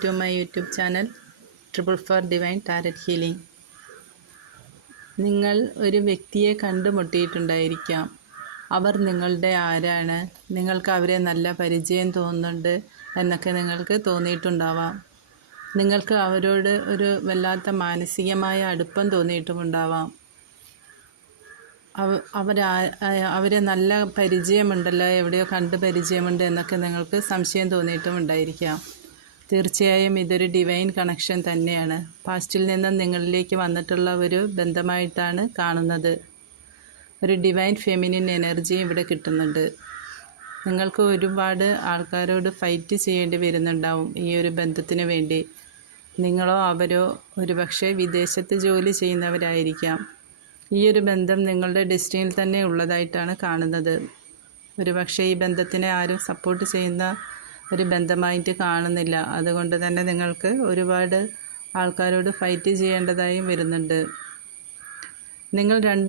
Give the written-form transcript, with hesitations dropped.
To my YouTube channel Triple Four Divine Tarot Healing. നിങ്ങൾ ഒരു വ്യക്തിയെ കണ്ടുമുട്ടിയിട്ടുണ്ടായിരിക്കാം. അവർ നിങ്ങളുടെ ആരാണ്, നിങ്ങൾക്ക് അവരെ നല്ല പരിചയം തോന്നുന്നുണ്ട് എന്നൊക്കെ നിങ്ങൾക്ക് തോന്നിയിട്ടുണ്ടാവാം. നിങ്ങൾക്ക് അവരോട് ഒരു വല്ലാത്ത മാനസികമായ അടുപ്പം തോന്നിയിട്ടുമുണ്ടാവാം. അവരെ നല്ല പരിചയമുണ്ടല്ലോ, എവിടെയോ കണ്ട് പരിചയമുണ്ട് എന്നൊക്കെ നിങ്ങൾക്ക് സംശയം തോന്നിയിട്ടുമുണ്ടായിരിക്കാം. തീർച്ചയായും ഇതൊരു ഡിവൈൻ കണക്ഷൻ തന്നെയാണ്. പാസ്റ്റിൽ നിന്നും നിങ്ങളിലേക്ക് വന്നിട്ടുള്ള ഒരു ബന്ധമായിട്ടാണ് കാണുന്നത്. ഒരു ഡിവൈൻ ഫെമിനിൻ എനർജി ഇവിടെ കിട്ടുന്നുണ്ട്. നിങ്ങൾക്ക് ഒരുപാട് ആൾക്കാരോട് ഫൈറ്റ് ചെയ്യേണ്ടി വരുന്നുണ്ടാവും ഈ ഒരു ബന്ധത്തിന് വേണ്ടി. നിങ്ങളോ അവരോ ഒരുപക്ഷെ വിദേശത്ത് ജോലി ചെയ്യുന്നവരായിരിക്കാം. ഈ ഒരു ബന്ധം നിങ്ങളുടെ ഡെസ്റ്റിനിയിൽ തന്നെ ഉള്ളതായിട്ടാണ് കാണുന്നത്. ഒരുപക്ഷെ ഈ ബന്ധത്തിനെ ആരും സപ്പോർട്ട് ചെയ്യുന്ന ഒരു ബന്ധമായിട്ട് കാണുന്നില്ല. അതുകൊണ്ട് തന്നെ നിങ്ങൾക്ക് ഒരുപാട് ആൾക്കാരോട് ഫൈറ്റ് ചെയ്യേണ്ടതായും വരുന്നുണ്ട്. നിങ്ങൾ